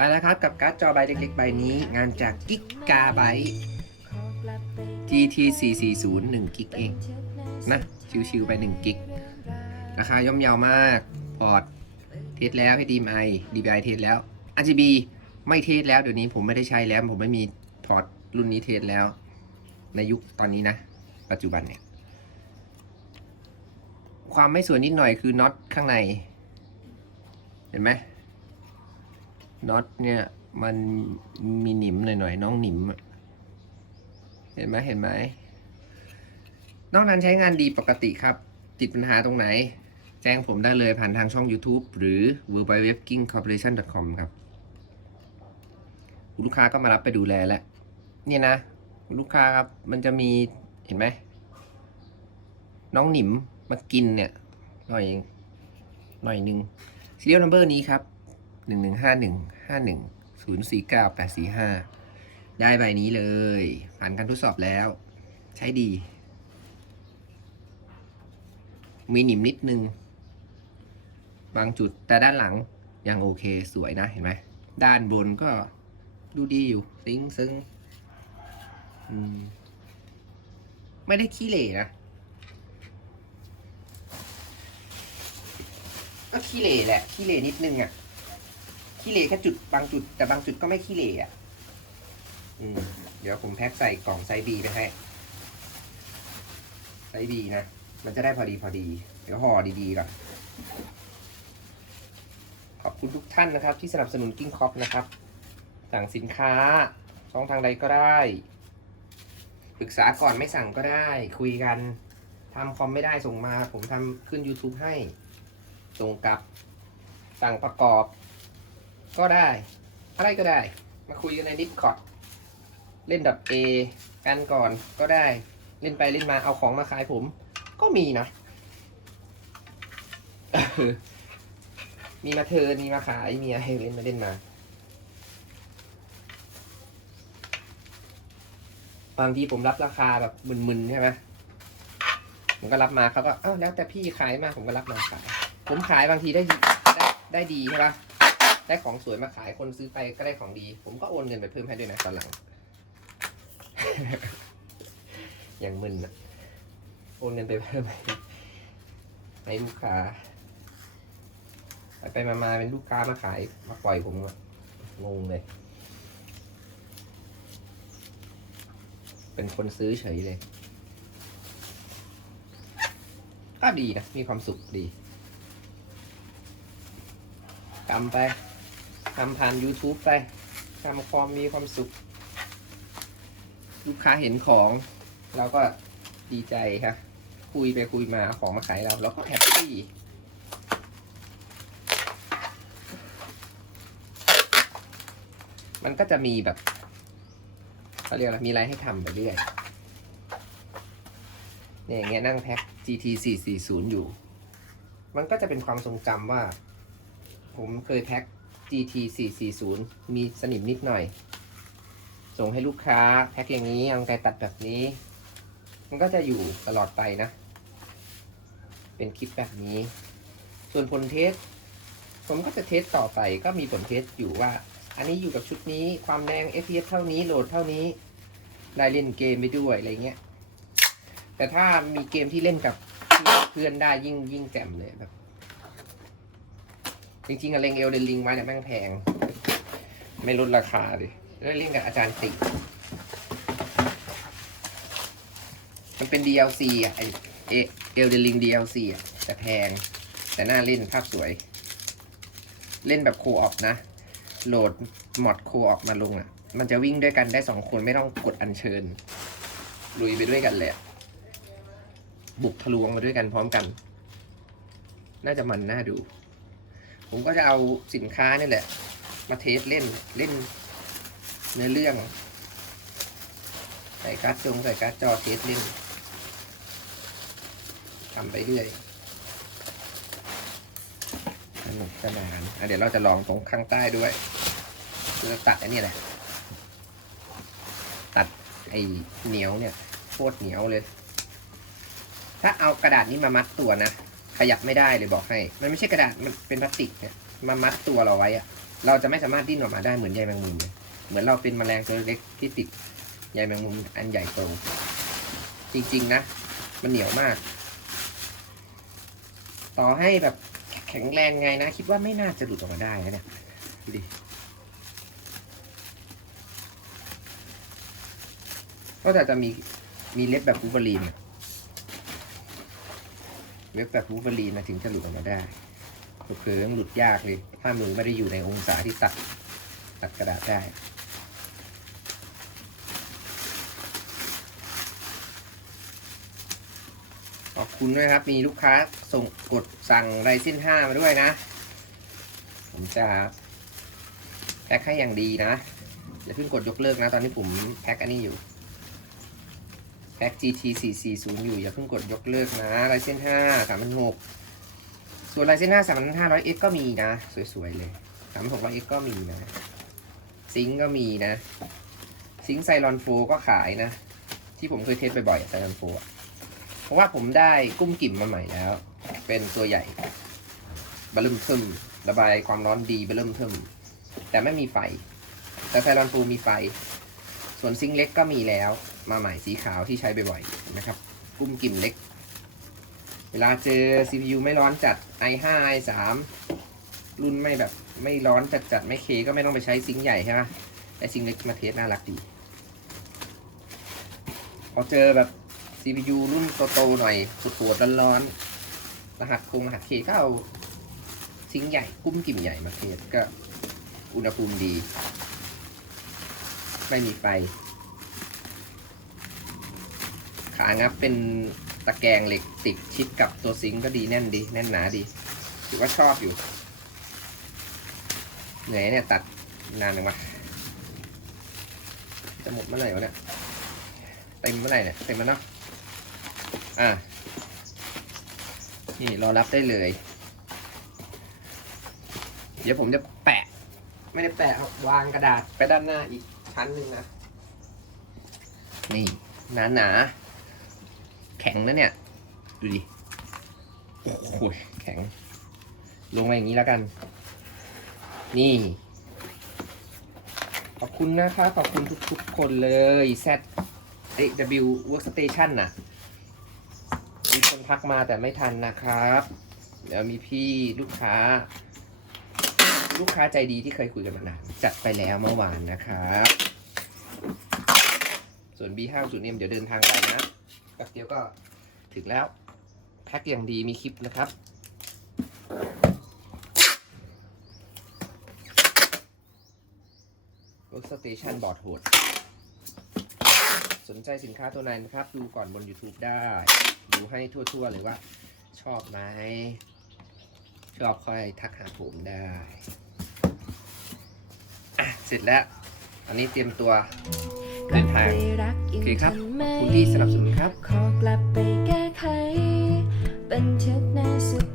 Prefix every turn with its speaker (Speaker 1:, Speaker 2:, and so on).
Speaker 1: ไปแล้วครับกับการ์ดจอใบเล็กๆใบนี้ งานจากกิกกาไบ GT 4 4 0 1กิกเองนะชิวๆไป1กิกราคาย่อมเยาวมากพอร์ตเทสแล้ว HDMI DPI เทสแล้ว RGB ไม่เทสแล้วเดี๋ยวนี้ผมไม่ได้ใช้แล้ว ผมไม่มีพอร์ตรุ่นนี้เทสแล้ว ในยุคตอนนี้นะ ปัจจุบันเนี่ย ความไม่สวยนิดหน่อยคือน็อตข้างใน เห็นไหม น็อตเนี่ยมันมีหนิมหน่อยๆน้องหนิมเห็นไหมเห็นไหมนอกนั้นใช้งานดีปกติครับ ติดปัญหาตรงไหน แจ้งผมได้เลยผ่านทางช่อง YouTube หรือ w w w k i n g c o r p o r a t i o n c o m ครับ ลูกค้าก็มารับไปดูแลแล้วเนี่ยนะ ลูกค้าครับมันจะมีเห็นไหมน้องหนิมมากินเนี่ยหน่อยหน่อยหนึ่ง serial number นี้ครับ หนึ่งหนึ่งห้าหนึ่งห้าหนึ่งศูนย์สี่เก้าแปดสี่ห้าได้ใบนี้เลยผ่านการทดสอบแล้ว ใช้ดี มีหนิมนิดนึง บางจุดแต่ด้านหลังยังโอเคสวยนะเห็นไหม ด้านบนก็ดูดีอยู่ซิงซึ้งไม่ได้ขี้เหร่นะก็ขี้เหร่แหละขี้เหร่นิดนึงอะ่ะ ขี้เหร่แค่จุดบางจุด แต่บางจุดก็ไม่ขี้เหร่อะอืมเดี๋ยวผมแพ็คใส่กล่องไซส์บีไปให้ไซส์บีนะ มันจะได้พอดีพอดี เดี๋ยวห่อดีๆก่อนขอบคุณทุกท่านนะครับ ที่สนับสนุนกิ้งคอกนะครับ สั่งสินค้า ช่องทางใดก็ได้ ปรึกษาก่อนไม่สั่งก็ได้ คุยกันทำคอมไม่ได้ส่งมา ผมทำขึ้น YouTube ให้ ส่งกลับ สั่งประกอบ ก็ได้ อะไรก็ได้ มาคุยกันใน Discord เล่นดับ A กันก่อนก็ได้ เล่นไปเล่นมาเอาของมาขายผม ก็มีนะ มีมาเทิร์นมีมาขาย มีอะไรเล่นมาเล่นมา บางทีผมรับราคาแบบมึนๆใช่ไหมผมก็รับมาเขาก็เอ้าแล้วแต่พี่ขายมาผมก็รับมาขาย ผมขายบางทีได้ดีได้ได้ดีใช่ปะ ได้ของสวยมาขายคนซื้อไปก็ได้ของดี ผมก็โอนเงินไปเพิ่มให้ด้วยนะตอนหลัง อย่างมึนอะโอนเงินไปเพิ่มให้ให้ลูกค้าไปไปมามาเป็นลูกค้ามาขายมาปล่อยผมอะงงเลย เป็นคนซื้อเฉยเลยก็ดีนะ มีความสุขดีทำไป ทำผ่าน YouTube ไปทำความมีความสุข ลูกค้าเห็นของ เราก็ดีใจครับคุยไปคุยมาของมาขายเราเราก็แฮปปี้มันก็จะมีแบบเขาเรียกอะไรมีอะไรให้ทำไปเรื่อยเนี่ยอย่างเงี้ยนั่งแพ็ค GT 440อยู่ มันก็จะเป็นความทรงจำว่า ผมเคยแพ็ค GT 440 มีสนิมนิดหน่อย ส่งให้ลูกค้าแพ็คอย่างนี้เอาไกตัดแบบนี้ มันก็จะอยู่ตลอดไปนะ เป็นคลิปแบบนี้ ส่วนผลเทส ผมก็จะเทสต่อไปก็มีผลเทสอยู่ว่า อันนี้อยู่กับชุดนี้ความแรง FPS เท่านี้โหลดเท่านี้ได้เล่นเกมไปด้วยอะไรเงี้ยแต่ถ้ามีเกมที่เล่นกับเพื่อนได้ยิ่งยิ่งแจ่มเลยแบบ จริงๆอะเลงเอลเดนลิงไว้เนี่ยแม่งแพง ไม่ลดราคาดิแล้เล่นกับอาจารย์ติ มันเป็น DLC อะไอเอลเดนลิง DLC อะแต่แพง แต่น่าเล่นภาพสวย เล่นแบบโคออปนะ โหลดมอดโคออกมาลงอะ มันจะวิ่งด้วยกันได้สองคนไม่ต้องกดอัญเชิญ ลุยไปด้วยกันเลยอะบุกทะลวงมาด้วยกันพร้อมกัน น่าจะมันน่าดู ผมก็จะเอาสินค้านี่แหละ มาเทสเล่นเล่นเนื้อเรื่อง ใส่การ์ดจงใส่การ์ดจอเทสเล่นทำไปเรื่อยสนุกสนานอะเดี๋ยวเราจะลองตรงข้างใต้ด้วยเราจะตัดอันนี้แหละ ตัดไอ้เหนียวเนี่ยโคตรเหนียวเลย ถ้าเอากระดาษนี้มามัดตัวนะ ขยับไม่ได้เลยบอกให้ มันไม่ใช่กระดาษ มันเป็นพลาสติกเนี่ยมามัดตัวเราไว้อะเราจะไม่สามารถดิ้นออกมาได้เหมือนใยแมงมุมเลยเหมือนเราเป็นแมลงตัวเล็กที่ติดใยแมงมุมอันใหญ่โต จริงๆนะ มันเหนียวมาก ต่อให้แบบแข็งแรงไงนะ คิดว่าไม่น่าจะหลุดออกมาได้นะเนี่ยดูดิก็แต่จะมีมีเล็บแบบวูล์ฟเวอรีน เล็บแบบวูฟเวอรีนนะถึงจะหลุดออกมาได้เผลอๆหลุดยากเลย ถ้ามือไม่ได้อยู่ในองศาที่ตัดตัดกระดาษได้ ขอบคุณด้วยครับ มีลูกค้าส่งกดสั่งไรเส้นห้ามาด้วยนะ ผมจะแพ็คให้อย่างดีนะ อย่าเพิ่งกดยกเลิกนะ ตอนนี้ผมแพ็คอันนี้อยู่ แพ็ค GT 440 อยู่ อย่าเพิ่งกดยกเลิกนะไรเส้นห้าสามพันหกส่วนไรเส้นห้าสามพันห้าร้อยเอ็กก็มีนะ สวย ๆ เลยสามพันหกร้อยเอ็กก็มีนะ ซิงก์ก็มีนะ ซิงค์ไซรอนโฟก็ขายนะ ที่ผมเคยเทสบ่อยๆไซรอนโฟเพราะว่าผมได้กุ้มกิ่มมาใหม่แล้ว เป็นตัวใหญ่บะเริ่มเทิมระบายความร้อนดีบะเริ่มเทิมแต่ไม่มีไฟ แต่ไซรอนโฟมีไฟ ส่วนซิงเล็กก็มีแล้วมาใหม่สีขาวที่ใช้บ่อยๆนะครับ กุ้มกิ่มเล็ก เวลาเจอ CPU ไม่ร้อนจัด i5 i3 รุ่นไม่แบบไม่ร้อนจัดจัดไม่เคก็ไม่ต้องไปใช้ซิงใหญ่ใช่ไหมไอซิงเล็กมาเทสน่ารักดี พอเจอแบบ CPU รุ่นโตๆหน่อยสดๆร้อนๆรหัสคงรหัสเคก็เอาซิงใหญ่กุ้มกิ่มใหญ่มาเทสก็อุณหภูมิดี ไม่มีไฟ ขางับเป็นตะแกรงเหล็กติดชิดกับตัวซิงก็ดีแน่นดีแน่นหนาดีถือว่าชอบอยู่ เหนื่อยเนี่ยตัดนานหนึ่งวะจะหมดเมื่อไหร่วะเนี่ยเต็มเมื่อไหร่เนี่ยเต็มแล้วเนาะอะนี่รอรับได้เลย เดี๋ยวผมจะแปะ ไม่ได้แปะวางกระดาษไปด้านหน้าอีก ชั้นหนึ่งนะ นี่หนาหนาๆแข็งแล้วเนี่ย ดูดิ โอ้โหแข็ง ลงมาอย่างนี้แล้วกัน นี่ ขอบคุณนะครับขอบคุณทุกๆคนเลย Z W Workstation น่ะ มีคนทักมาแต่ไม่ทันนะครับ เดี๋ยวมีพี่ลูกค้า ลูกค้าใจดีที่เคยคุยกันมานานจัดไปแล้วเมื่อวานนะครับ ส่วน B5 0 M เดี๋ยวเดินทางไปนะแป๊บเดียวก็ถึงแล้ว แพ็คอย่างดีมีคลิปนะครับ Workstation บอร์ดโหด สนใจสินค้าตัวไหนนะครับ ดูก่อนบน YouTube ได้ ดูให้ทั่วๆเลยว่า ชอบไหมชอบค่อยทักหาผมได้ เสร็จแล้ว อันนี้เตรียมตัวเดินทางคือครับ คุณที่สนับสนุนครับ
Speaker 2: ขอกลับไปแก้ไขบันทึกหนสุด